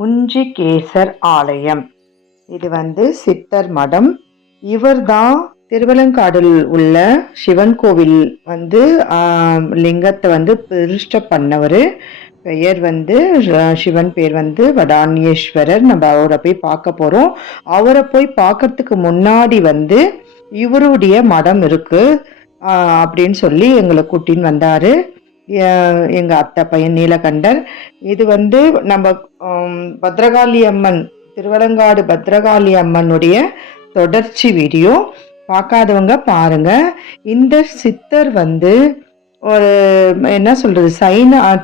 முஞ்சிகேசர் ஆலயம். இது சித்தர் மடம். இவர்தான் திருவலங்காடில் உள்ள சிவன் கோவில் லிங்கத்தை பிரதிஷ்டை பண்ணவர். பெயர் சிவன் பேர் வடான்யேஸ்வரர். நம்ம அவரை போய் பார்க்க போறோம். அவரை போய் பார்க்கறதுக்கு முன்னாடி இவருடைய மடம் இருக்கு அப்படின்னு சொல்லி எங்களை கூட்டின்னு வந்தாரு எங்க அத்தை பையன் நீலகண்டர். இது நம்ம பத்ரகாளி அம்மன், திருவலங்காடு பத்ரகாளி அம்மனுடைய தொடர்ச்சி வீடியோ. பார்க்காதவங்க பாருங்க. இந்த சித்தர் ஒரு என்ன சொல்றது,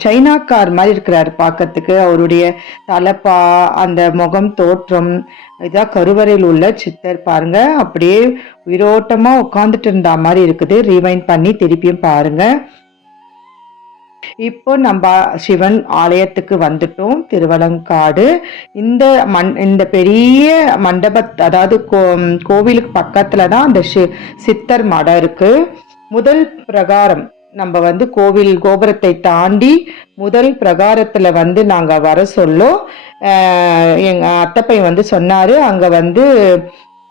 சைனாக்கார் மாதிரி இருக்கிறாரு பார்க்கறதுக்கு. அவருடைய தலைப்பா, அந்த முகம் தோற்றம், இதான் கருவறையில் உள்ள சித்தர் பாருங்க. அப்படியே உயிரோட்டமா உட்காந்துட்டு இருந்த மாதிரி இருக்குது. ரீவைண்ட் பண்ணி திருப்பியும் பாருங்க. இப்போ நம்ம சிவன் ஆலயத்துக்கு வந்துட்டோம், திருவலங்காடு. இந்த பெரிய அதாவது கோவிலுக்கு பக்கத்துல தான் அந்த சித்தர் மடம் இருக்கு. முதல் பிரகாரம் நம்ம கோவில் கோபுரத்தை தாண்டி முதல் பிரகாரத்துல நாங்க வர சொல்லும் எங்க அத்தைப்பை சொன்னாரு, அங்க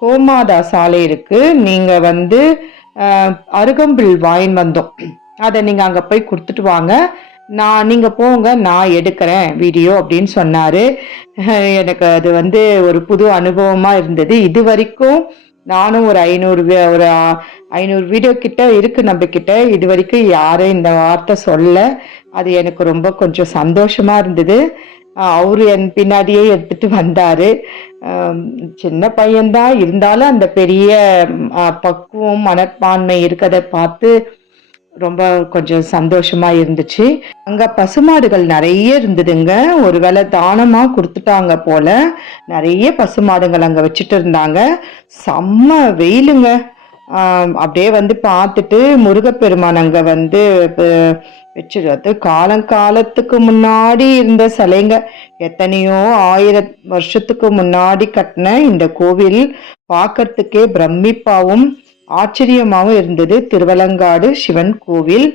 கோமாதா சாலை இருக்கு, நீங்க அருகம்பில் வாயின் வந்தோம், அதை நீங்க அங்க போய் கொடுத்துட்டு வாங்க, நீங்க போங்க, நான் எடுக்கிறேன் வீடியோ அப்படின்னு சொன்னாரு. எனக்கு அது ஒரு புது அனுபவமா இருந்தது. இது வரைக்கும் நானும் ஒரு 500 வீடியோ கிட்ட இருக்கு நம்ம கிட்ட. இது வரைக்கும் யாரும் இந்த வார்த்தை சொல்ல. அது எனக்கு ரொம்ப கொஞ்சம் சந்தோஷமா இருந்தது. அவரு என் பின்னாடியே எடுத்துட்டு வந்தாரு. சின்ன பையன்தான் இருந்தாலும் அந்த பெரிய பக்குவம் மனப்பான்மை இருக்கதை பார்த்து ரொம்ப கொஞ்சம் சந்தோஷமா இருந்துச்சு. அங்க பசுமாடுகள் நிறைய இருந்ததுங்க. ஒருவேளை தானமா கொடுத்துட்டாங்க போல. நிறைய பசுமாடுகள் அங்க வச்சுட்டு இருந்தாங்க. செம்ம வெயிலுங்க. அப்படியே பார்த்துட்டு முருகப்பெருமான் அங்க வச்சுருது. காலத்துக்கு முன்னாடி இருந்த சிலைங்க, எத்தனையோ 1000 வருஷத்துக்கு முன்னாடி கட்டின இந்த கோவில் பார்க்கறதுக்கே பிரமிப்பாவும் ஆச்சரியமாகவும் இருந்தது. திருவலங்காடு சிவன் கோவில்.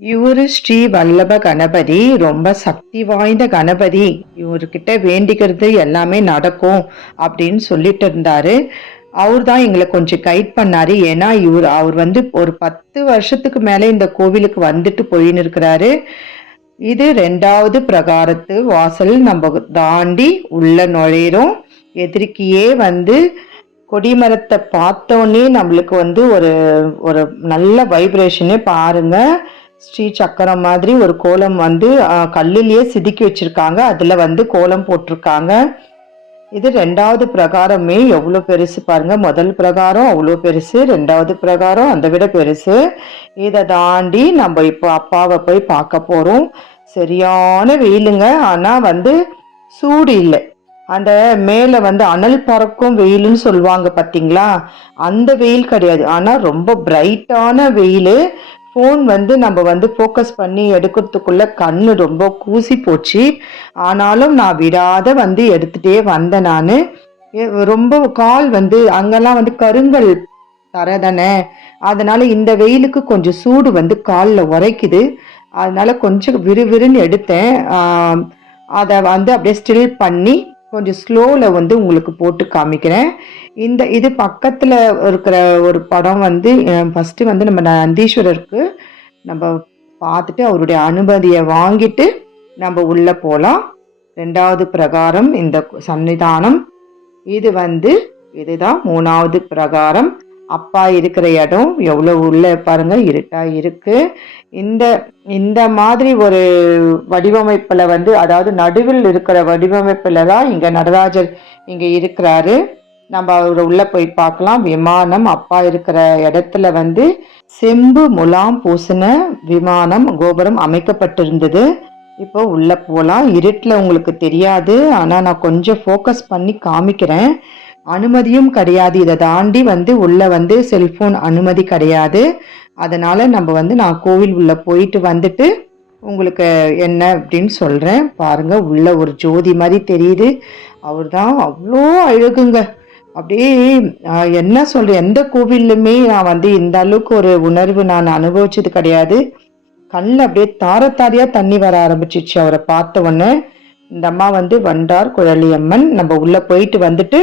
இவரு ஸ்ரீ வல்லப கணபதி, ரொம்ப சக்தி வாய்ந்த கணபதி. இவர்கிட்ட வேண்டிக்கிறது எல்லாமே நடக்கும் அப்படின்னு சொல்லிட்டு இருந்தாரு. அவர் தான் எங்களை கொஞ்சம் கைட் பண்ணாரு. ஏன்னா அவர் ஒரு 10 வருஷத்துக்கு மேல இந்த கோவிலுக்கு வந்துட்டு போயின்னு இருக்கிறாரு. இது 2வது பிரகாரத்து வாசல். நம்ம தாண்டி உள்ள நுழையிறோம். எதிர்க்கியே கொடிமரத்தை பார்த்தோன்னே நம்மளுக்கு ஒரு நல்ல வைப்ரேஷனே பாருங்க. ஸ்ரீ சக்கரம் மாதிரி ஒரு கோலம் கல்லுலயே செதுக்கி வச்சிருக்காங்க. அதுல கோலம் போட்டிருக்காங்க. இது 2வது பிரகாரமே எவ்வளவு பெருசு பாருங்க. முதல் பிரகாரம் அவ்வளோ பெருசு, 2வது பிரகாரம் அந்த விட பெருசு. இதை தாண்டி நம்ம இப்போ அப்பாவை போய் பார்க்க போறோம். சரியான வெயிலுங்க. ஆனா சூடு இல்லை. அந்த மேல அனல் பறக்கும் வெயிலுன்னு சொல்லுவாங்க பாத்தீங்களா, அந்த வெயில் கிடையாது. ஆனா ரொம்ப பிரைட்டான வெயில். ஃபோன் நம்ம ஃபோக்கஸ் பண்ணி எடுக்கிறதுக்குள்ள கண்ணு ரொம்ப கூசி போச்சு. ஆனாலும் நான் விடாத எடுத்துட்டே வந்தேன். நான் ரொம்ப கால் அங்கெல்லாம் கருங்கல் தரதானே, அதனால இந்த வெயிலுக்கு கொஞ்சம் சூடு காலில் உரைக்குது. அதனால கொஞ்சம் விறுவிறுன்னு எடுத்தேன். அதை அப்படியே ஸ்டில் பண்ணி கொஞ்சம் ஸ்லோவில் உங்களுக்கு போட்டு காமிக்கிறேன். இது பக்கத்தில் இருக்கிற ஒரு படம் ஃபஸ்ட்டு நம்ம நந்தீஸ்வரருக்கு நம்ம பார்த்துட்டு அவருடைய அனுமதியை வாங்கிட்டு நம்ம உள்ளே போகலாம். 2வது பிரகாரம் இந்த சன்னிதானம். இது இதுதான் 3வது பிரகாரம். அப்பா இருக்கிற இடம் எவ்வளோ உள்ள பாருங்க, இருட்டா இருக்கு. இந்த மாதிரி ஒரு வடிவமைப்புல அதாவது நடுவில் இருக்கிற வடிவமைப்புல தான் இங்க நடராஜர் இங்க இருக்கிறாரு. நம்ம அவரை உள்ள போய் பார்க்கலாம். விமானம் அப்பா இருக்கிற இடத்துல செம்பு முலாம் பூசின விமானம் கோபுரம் அமைக்கப்பட்டிருந்தது. இப்போ உள்ள போலாம். இருட்டுல உங்களுக்கு தெரியாது, ஆனா நான் கொஞ்சம் ஃபோக்கஸ் பண்ணி காமிக்கிறேன். அனுமதியும் கிடையாது. இதை தாண்டி உள்ள செல்போன் அனுமதி கிடையாது. அதனால நம்ம நான் கோவில் உள்ள போயிட்டு வந்துட்டு உங்களுக்கு என்ன அப்படின்னு சொல்றேன். பாருங்க, உள்ள ஒரு ஜோதி மாதிரி தெரியுது. அவர் தான் அவ்வளோ அழகுங்க. அப்படியே என்ன சொல்றேன், எந்த கோவிலுமே நான் இந்த அளவுக்கு ஒரு உணர்வு நான் அனுபவிச்சது கிடையாது. கண்ணில் அப்படியே தாரத்தாரியா தண்ணி வர ஆரம்பிச்சிச்சு அவரை பார்த்த உடனே. இந்த அம்மா வந்து வண்டார் குழலியம்மன். நம்ம உள்ள போயிட்டு வந்துட்டு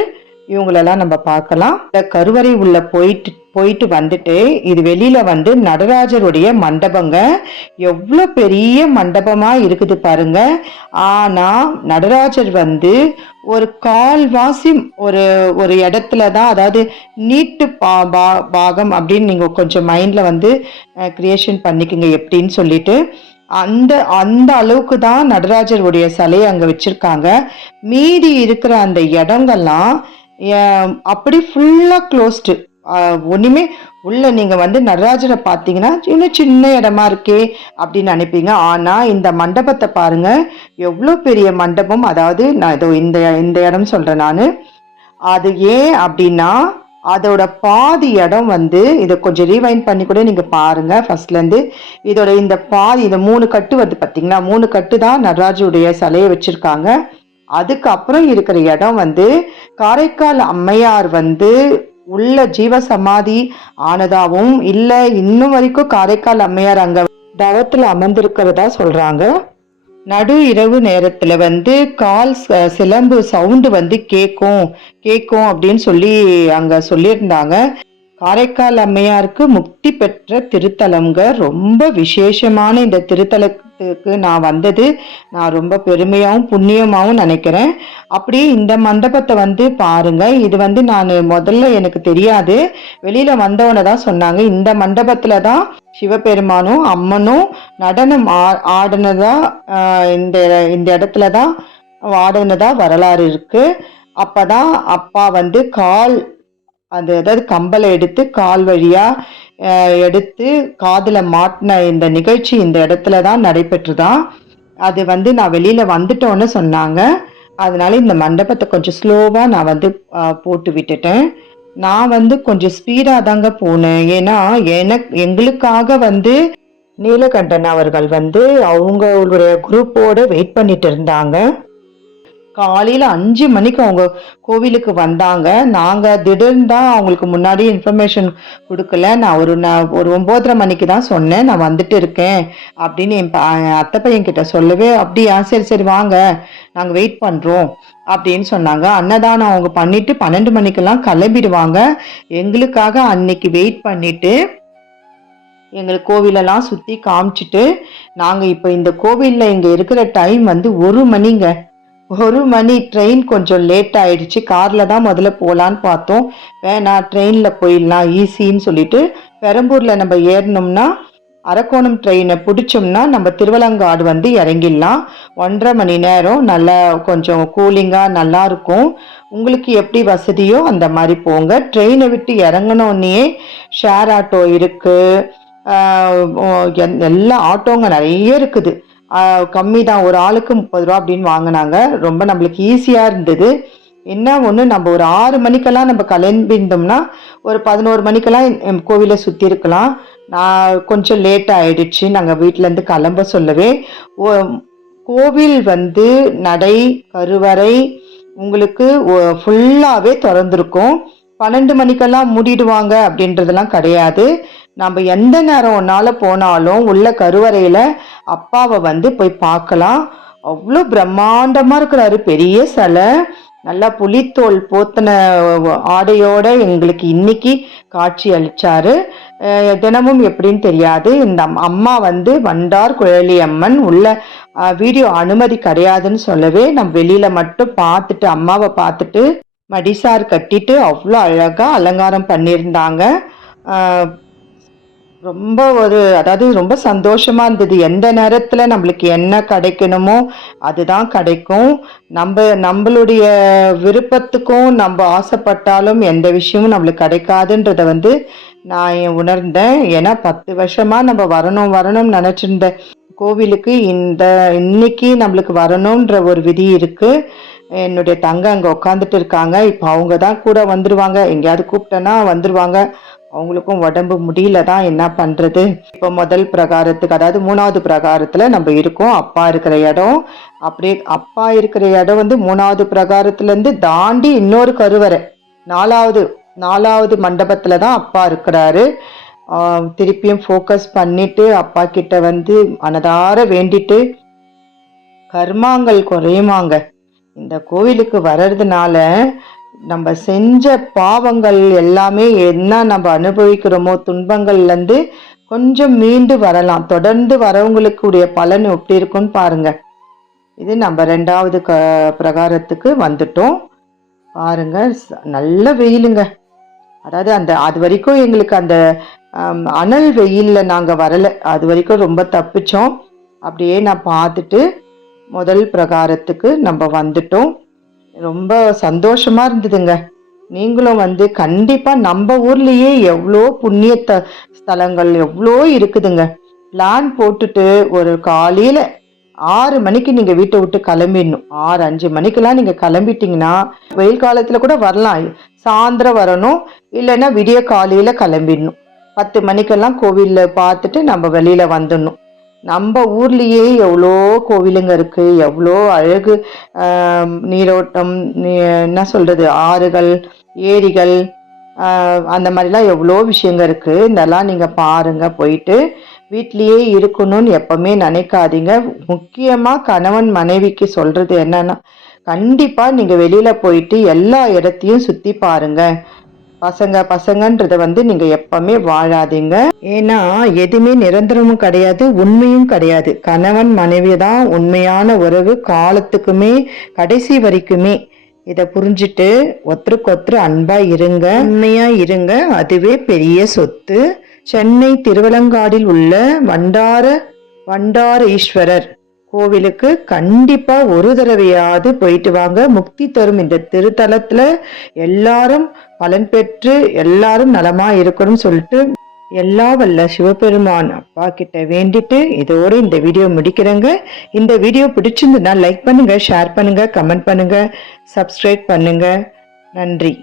இவங்களெல்லாம் நம்ம பார்க்கலாம். இந்த கருவறை உள்ள போயிட்டு வந்துட்டு இது வெளியில வந்து நடராஜருடைய மண்டபங்க. எவ்வளோ பெரிய மண்டபமா இருக்குது பாருங்க. ஆனா நடராஜர் வந்து ஒரு கால்வாசி ஒரு ஒரு இடத்துல தான், அதாவது நீட்டு பாகம் அப்படின்னு நீங்க கொஞ்சம் மைண்ட்ல வந்து கிரியேஷன் பண்ணிக்கோங்க எப்படின்னு சொல்லிட்டு. அந்த அந்த அளவுக்கு தான் நடராஜருடைய சிலையை அங்க வச்சிருக்காங்க. மீதி இருக்கிற அந்த இடங்கள்லாம் அப்படி ஃபுல்லா க்ளோஸ்டு. ஒண்ணுமே உள்ள நீங்க வந்து நடராஜரை பார்த்தீங்கன்னா இன்னும் சின்ன இடமா இருக்கே அப்படின்னு நினைப்பீங்க. ஆனா இந்த மண்டபத்தை பாருங்க, எவ்வளோ பெரிய மண்டபம். அதாவது நான் இதோ இந்த இந்த இடம் சொல்றேன் நான். அது ஏன் அப்படின்னா அதோட பாதி இடம் வந்து இதை கொஞ்சம் ரீவைண்ட் பண்ணி கூட நீங்க பாருங்க ஃபர்ஸ்ட்ல இருந்து. இதோட இந்த பாதி, இந்த 3 கட்டு வருது பார்த்தீங்களா, 3 கட்டு தான் நடராஜருடைய சிலையை வச்சிருக்காங்க. அதுக்கப்புறம் இருக்கிற இடம் வந்து காரைக்கால் அம்மையார் வந்து உள்ள ஜீவ சமாதி ஆனதாவும் இல்ல இன்னும் வரைக்கும் காரைக்கால் அம்மையார் அங்க தவத்துல அமர்ந்திருக்கிறதா சொல்றாங்க. நடு இரவு நேரத்துல வந்து கால் சிலம்பு சவுண்டு வந்து கேக்கும் அப்படின்னு சொல்லி அங்க சொல்லியிருந்தாங்க. காரைக்கால் அம்மையாருக்கு முக்தி பெற்ற திருத்தலம்ங்க. ரொம்ப விசேஷமான இந்த திருத்தலத்துக்கு நான் வந்தது நான் ரொம்ப பெருமையாகவும் புண்ணியமாகவும் நினைக்கிறேன். அப்படியே இந்த மண்டபத்தை வந்து பாருங்க. இது வந்து நான் முதல்ல எனக்கு தெரியாது, வெளியில வந்தவனை தான் சொன்னாங்க. இந்த மண்டபத்துல தான் சிவபெருமானும் அம்மனும் நடனம் ஆடினதா இந்த இந்த இடத்துல தான் ஆடினதா வரலாறு இருக்கு. அப்பதான் அப்பா வந்து அதாவது கம்பலை எடுத்து கால் வழியா எடுத்து காதுல மாட்டின இந்த நிகழ்ச்சி இந்த இடத்துல தான் நடைபெற்றுதான். அது வந்து நான் வெளியில வந்துட்டோன்னு சொன்னாங்க. அதனால இந்த மண்டபத்தை கொஞ்சம் ஸ்லோவா நான் வந்து போட்டு விட்டுட்டேன். நான் வந்து கொஞ்சம் ஸ்பீடா தாங்க போனேன். ஏன்னா எங்களுக்காக வந்து நீலகண்டன் அவர்கள் வந்து அவங்களுடைய குரூப்போட வெயிட் பண்ணிட்டு இருந்தாங்க. காலையில 5 மணிக்கு அவங்க கோவிலுக்கு வந்தாங்க. நாங்க திடீர்னு தான் அவங்களுக்கு முன்னாடி இன்ஃபர்மேஷன் கொடுக்கல. நான் ஒரு 9:30 மணிக்கு தான் சொன்னேன் நான் வந்துட்டு இருக்கேன் அப்படின்னு என் அத்தை பையன் கிட்ட சொல்லவே, அப்படியா சரி சரி வாங்க நாங்க வெயிட் பண்றோம் அப்படின்னு சொன்னாங்க. அன்னதானம் அவங்க பண்ணிட்டு 12 மணிக்கெல்லாம் கிளம்பிடுவாங்க. எங்களுக்காக அன்னைக்கு வெயிட் பண்ணிட்டு எங்களுக்கு கோவிலெல்லாம் சுத்தி காமிச்சிட்டு, நாங்க இப்ப இந்த கோவில்ல இங்க இருக்கிற டைம் வந்து 1 மணிங்க. 1 மணி. ட்ரெயின் கொஞ்சம் லேட் ஆயிடுச்சு. கார்ல தான் முதல்ல போகலான்னு பார்த்தோம். வேணாம் ட்ரெயின்ல போயிடலாம் ஈஸின்னு சொல்லிட்டு பெரம்பூர்ல நம்ம ஏறினோம்னா அரக்கோணம் ட்ரெயினை பிடிச்சோம்னா நம்ம திருவலங்காடு வந்து இறங்கிடலாம். 1.5 மணி நேரம் நல்லா கொஞ்சம் கூலிங்காக நல்லா இருக்கும். உங்களுக்கு எப்படி வசதியோ அந்த மாதிரி போங்க. ட்ரெயினை விட்டு இறங்கினோடனே ஷேர் ஆட்டோ இருக்கு, எல்லா ஆட்டோங்க நிறைய இருக்குது. கம்மி தான், ஒரு ஆளுக்கு 30 ரூபா அப்படின்னு வாங்கினாங்க. ரொம்ப நம்மளுக்கு ஈஸியாக இருந்தது. என்ன ஒன்று, நம்ம ஒரு 6 மணிக்கெல்லாம் நம்ம கிளம்பியிருந்தோம்னா ஒரு 11 மணிக்கெல்லாம் கோவிலை சுற்றி இருக்கலாம். நான் கொஞ்சம் லேட் ஆயிடுச்சு நாங்கள் வீட்டிலேருந்து கிளம்ப சொல்லவே. கோவில் வந்து நடை கருவறை உங்களுக்கு ஃபுல்லாகவே திறந்துருக்கும். 12 மணிக்கெல்லாம் மூடிடுவாங்க அப்படின்றதெல்லாம் கிடையாது. நம்ம எந்த நேரம் ஒன்னால போனாலும் உள்ள கருவறையில அப்பாவை வந்து போய் பார்க்கலாம். அவ்வளோ பிரம்மாண்டமா இருக்கிறாரு, பெரிய சிலை. நல்லா புலித்தோல் போத்தன ஆடையோட எங்களுக்கு இன்னைக்கு காட்சி அளிச்சாரு. தினமும் எப்படின்னு தெரியாது. இந்த அம்மா வந்து வண்டார் குழலி அம்மன். உள்ள வீடியோ அனுமதி கிடையாதுன்னு சொல்லவே நம்ம வெளியில மட்டும் பார்த்துட்டு அம்மாவை பார்த்துட்டு மடிசார் கட்டிட்டு அவ்வளோ அழகா அலங்காரம் பண்ணியிருந்தாங்க. ரொம்ப அதாவது ரொம்ப சந்தோஷமா இருந்தது. எந்த நேரத்துல நம்மளுக்கு என்ன கிடைக்கணுமோ அதுதான் கிடைக்கும். நம்மளுடைய விருப்பத்துக்கும் நம்ம ஆசைப்பட்டாலும் எந்த விஷயமும் நம்மளுக்கு கிடைக்காதுன்றத வந்து நான் உணர்ந்தேன். ஏன்னா 10 வருஷமா நம்ம வரணும்னு நினைச்சிருந்த கோவிலுக்கு இன்னைக்கு நம்மளுக்கு வரணும்ன்ற ஒரு விதி இருக்கு. என்னுடைய தங்க அங்க உட்காந்துட்டு இருக்காங்க. இப்போ அவங்க தான் கூட வந்துருவாங்க. எங்கேயாவது கூப்பிட்டேன்னா வந்துருவாங்க. அவங்களுக்கும் உடம்பு முடியல தான், என்ன பண்றது. இப்போ முதல் பிரகாரத்துக்கு, அதாவது 3வது பிரகாரத்துல நம்ம இருக்கோம். அப்பா இருக்கிற இடம். அப்படியே அப்பா இருக்கிற இடம் வந்து 3வது பிரகாரத்துல இருந்து தாண்டி இன்னொரு கருவறை 4வது மண்டபத்துல தான் அப்பா இருக்கிறாரு. திருப்பியும் ஃபோக்கஸ் பண்ணிட்டு அப்பா கிட்ட வந்து மனதார வேண்டிட்டு கர்மாங்கள் குறையுமாங்க. இந்த கோவிலுக்கு வர்றதுனால நம்ம செஞ்ச பாவங்கள் எல்லாமே என்ன நம்ம அனுபவிக்கிறோமோ துன்பங்கள்லேருந்து கொஞ்சம் மீண்டு வரலாம். தொடர்ந்து வரவங்களுக்குடைய பலன் எப்படி இருக்குன்னு பாருங்க. இது நம்ம 2வது பிரகாரத்துக்கு வந்துட்டோம். பாருங்க, நல்ல வெயிலுங்க. அதாவது அது வரைக்கும் எங்களுக்கு அந்த அனல் வெயிலில் நாங்கள் வரலை. அது வரைக்கும் ரொம்ப தப்பிச்சோம். அப்படியே நான் பார்த்துட்டு முதல் பிரகாரத்துக்கு நம்ம வந்துட்டோம். ரொம்ப சந்தோஷமா இருந்ததுங்க. நீங்களும் கண்டிப்பாக நம்ம ஊர்லேயே எவ்வளோ புண்ணிய ஸ்தலங்கள் எவ்வளோ இருக்குதுங்க. பிளான் போட்டுட்டு ஒரு காலையில் 6 மணிக்கு நீங்கள் வீட்டை விட்டு கிளம்பிடணும். 6-5 மணிக்கெல்லாம் நீங்கள் கிளம்பிட்டீங்கன்னா வெயில் காலத்தில் கூட வரலாம். சாயந்தரம் வரணும், இல்லைன்னா விடிய காலையில் கிளம்பிடணும். 10 மணிக்கெல்லாம் கோவிலில் பார்த்துட்டு நம்ம வெளியில் வந்துடணும். நம்ம ஊர்லேயே எவ்வளோ கோவிலுங்க இருக்குது, எவ்வளோ அழகு நீரோட்டம், என்ன சொல்கிறது, ஆறுகள், ஏரிகள், அந்த மாதிரிலாம் எவ்வளோ விஷயங்க இருக்குது. இதெல்லாம் நீங்கள் பாருங்கள். போயிட்டு வீட்லேயே இருக்கணும்னு எப்பவுமே நினைக்காதீங்க. முக்கியமாக கணவன் மனைவிக்கு சொல்கிறது என்னன்னா, கண்டிப்பாக நீங்கள் வெளியில் போயிட்டு எல்லா இடத்தையும் சுற்றி பாருங்கள். பசங்கன்றத நீங்கள் எப்பவுமே வாழாதீங்க. ஏன்னா எதுவுமே நிரந்தரமும் கிடையாது, உண்மையும் கிடையாது. கணவன் மனைவி தான் உண்மையான உறவு, காலத்துக்குமே கடைசி வரைக்குமே. இதை புரிஞ்சுட்டு ஒருத்தருக்கு அன்பா இருங்க, உண்மையா இருங்க. அதுவே பெரிய சொத்து. சென்னை திருவலங்காடில் உள்ள வண்டார ஈஸ்வரர் கோவிலுக்கு கண்டிப்பா ஒரு தடவையாவது போயிட்டு வாங்க. முக்தி தரும் இந்த திருத்தலத்துல எல்லாரும் பலன் பெற்று எல்லாரும் நலமா இருக்கணும்னு சொல்லிட்டு எல்லா வல்ல சிவபெருமான் அப்பா கிட்ட வேண்டிட்டு இதோட இந்த வீடியோ முடிக்கிறேங்க. இந்த வீடியோ பிடிச்சிருந்ததுன்னா லைக் பண்ணுங்க, ஷேர் பண்ணுங்க, கமெண்ட் பண்ணுங்க, சப்ஸ்கிரைப் பண்ணுங்க. நன்றி.